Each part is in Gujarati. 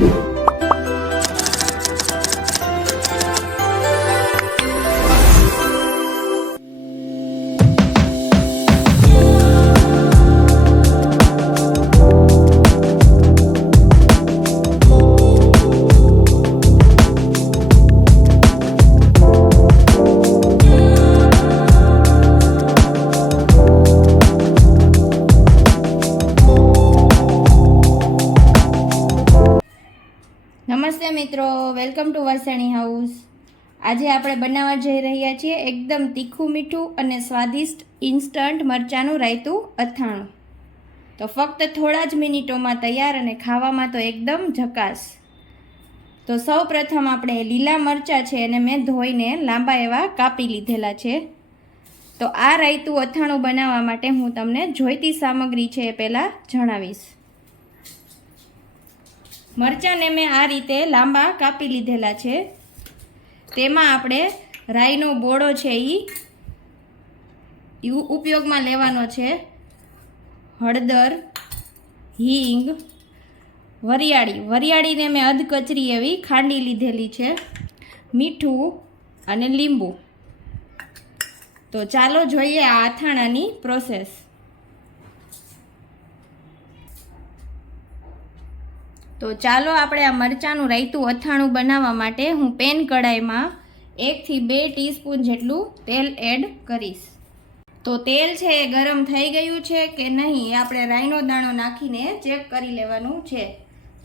you. Welcome to Vasni house આજે આપણે બનાવવા જઈ રહ્યા છીએ એકદમ તીખું મીઠું અને સ્વાદિષ્ટ ઇન્સ્ટન્ટ મરચાંનું રાયતું અથાણું. તો ફક્ત થોડા જ મિનિટોમાં તૈયાર અને ખાવામાં તો એકદમ ઝકાસ. તો સૌ પ્રથમ આપણે લીલા મરચાં છે એને મેં ધોઈને લાંબા એવા કાપી લીધેલા છે. તો આ રાયતું અથાણું બનાવવા માટે હું તમને જોઈતી સામગ્રી છે એ પહેલાં જણાવીશ. મરચાંને મેં આ રીતે લાંબા કાપી લીધેલા છે. તેમાં આપણે રાઈનો બોળો છે એ ઉપયોગમાં લેવાનો છે હળદર, હિંગ, વરિયાળી. વરિયાળીને મેં અધકચરી એવી ખાંડી લીધેલી છે. મીઠું અને લીંબુ. તો ચાલો જોઈએ આ અથાણાની પ્રોસેસ તો ચાલો આપણે આ મરચાંનું રાયતું અથાણું બનાવવા માટે હું પેન કડાઈમાં એકથી બે ટીસ્પૂન જેટલું તેલ એડ કરીશ. તો તેલ છે એ ગરમ થઈ ગયું છે કે નહીં આપણે રાઈનો દાણો નાખીને ચેક કરી લેવાનું છે.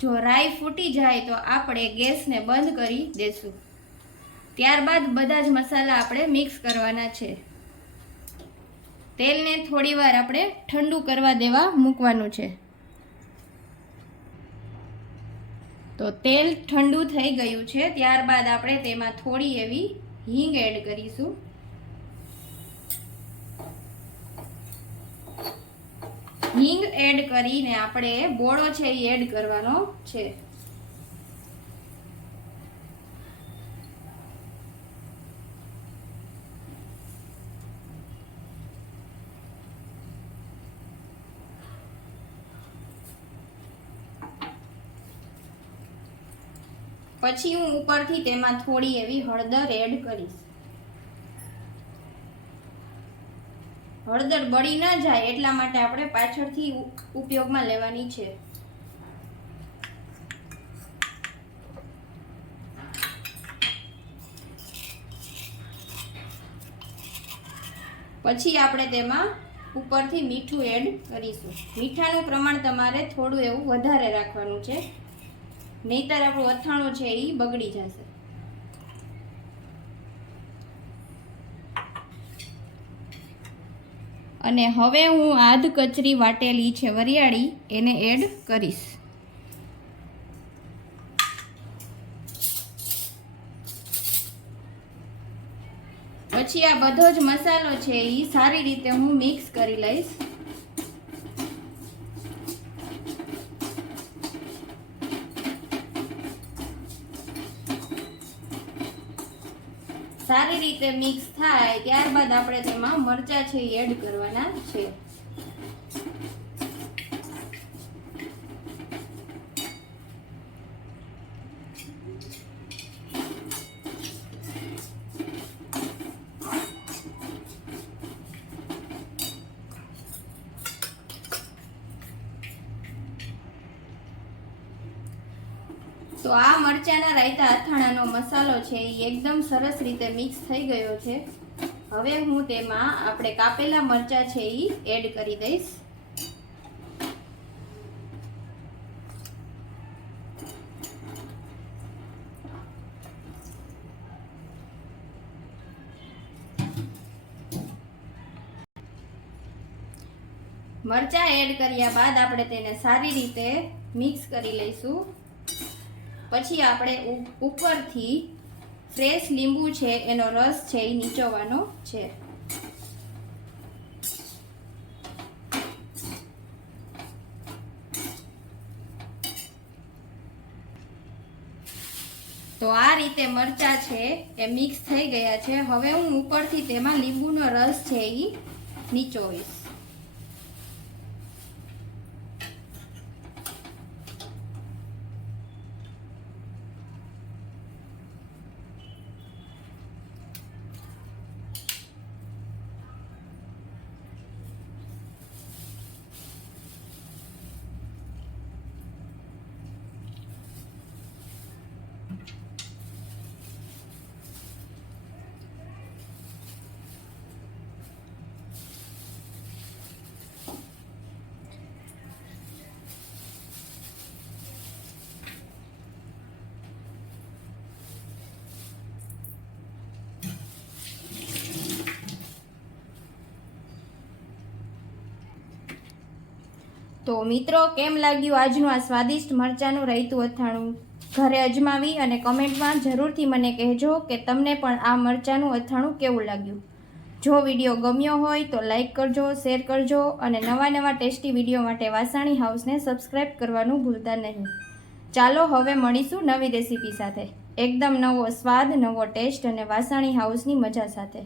જો રાઈ ફૂટી જાય તો આપણે ગેસને બંધ કરી દેશું. ત્યારબાદ બધા જ મસાલા આપણે મિક્સ કરવાના છે. તેલને થોડીવાર આપણે ઠંડુ કરવા દેવા મૂકવાનું છે. તો તેલ ઠંડુ થઈ ગયું છે, ત્યારબાદ આપણે તેમાં થોડી એવી હિંગ એડ કરીશું. હિંગ એડ કરીને આપણે બોળો છે એ એડ કરવાનો છે. પછી હું ઉપરથી તેમાં થોડી એવી હળદર એડ કરીશ. હળદર બળી ના જાય એટલા માટે આપણે પાછળથી ઉપયોગમાં લેવાની છે. પછી આપણે તેમાં ઉપરથી મીઠું એડ કરીશું. મીઠાનું પ્રમાણ તમારે થોડું એવું વધારે રાખવાનું છે. નહીતર આપણું અથાણું છે એ બગડી જશે. અને હવે હું આધ કચરી વાટેલી છે વરિયાળી, એને એડ કરીશ. પછી આ બધો જ મસાલો છે એ સારી રીતે હું મિક્સ કરી લઈશ. સારી રીતે મિક્સ થાય ત્યારબાદ આપણે તેમાં મરચાં છે એડ કરવાના છે. તો આ મરચાના રાયતા અથાણાનો મસાલો છે, એ એકદમ સરસ રીતે મિક્સ થઈ ગયો છે. હવે હું તેમાં આપણે કાપેલા મરચાં છે એ એડ કરી દઈશ. મરચાં એડ કર્યા બાદ આપણે તેને સારી રીતે મિક્સ કરી લઈશું. પછી આપણે ઉપરથી ફ્રેશ લીંબુ છે, એનો રસ છે, એ નીચોવાનો છે. તો આ રીતે મરચા છે, એ મિક્સ થઈ ગયા છે. હવે હું ઉપરથી તેમાં લીંબુનો રસ છે, એ નીચોવીશ. તો મિત્રો, કેમ લાગ્યું આજનું આ સ્વાદિષ્ટ મરચાંનું રાયતું અથાણું? ઘરે અજમાવી અને કમેન્ટમાં જરૂરથી મને કહેજો કે તમને પણ આ મરચાંનું અથાણું કેવું લાગ્યું. જો વીડિયો ગમ્યો હોય તો લાઈક કરજો, શેર કરજો અને નવા નવા ટેસ્ટી વીડિયો માટે વાસાણી હાઉસને સબસ્ક્રાઈબ કરવાનું ભૂલતા નહીં. ચાલો હવે મળીશું નવી રેસીપી સાથે. એકદમ નવો સ્વાદ, નવો ટેસ્ટ અને વાસાણી હાઉસની મજા સાથે.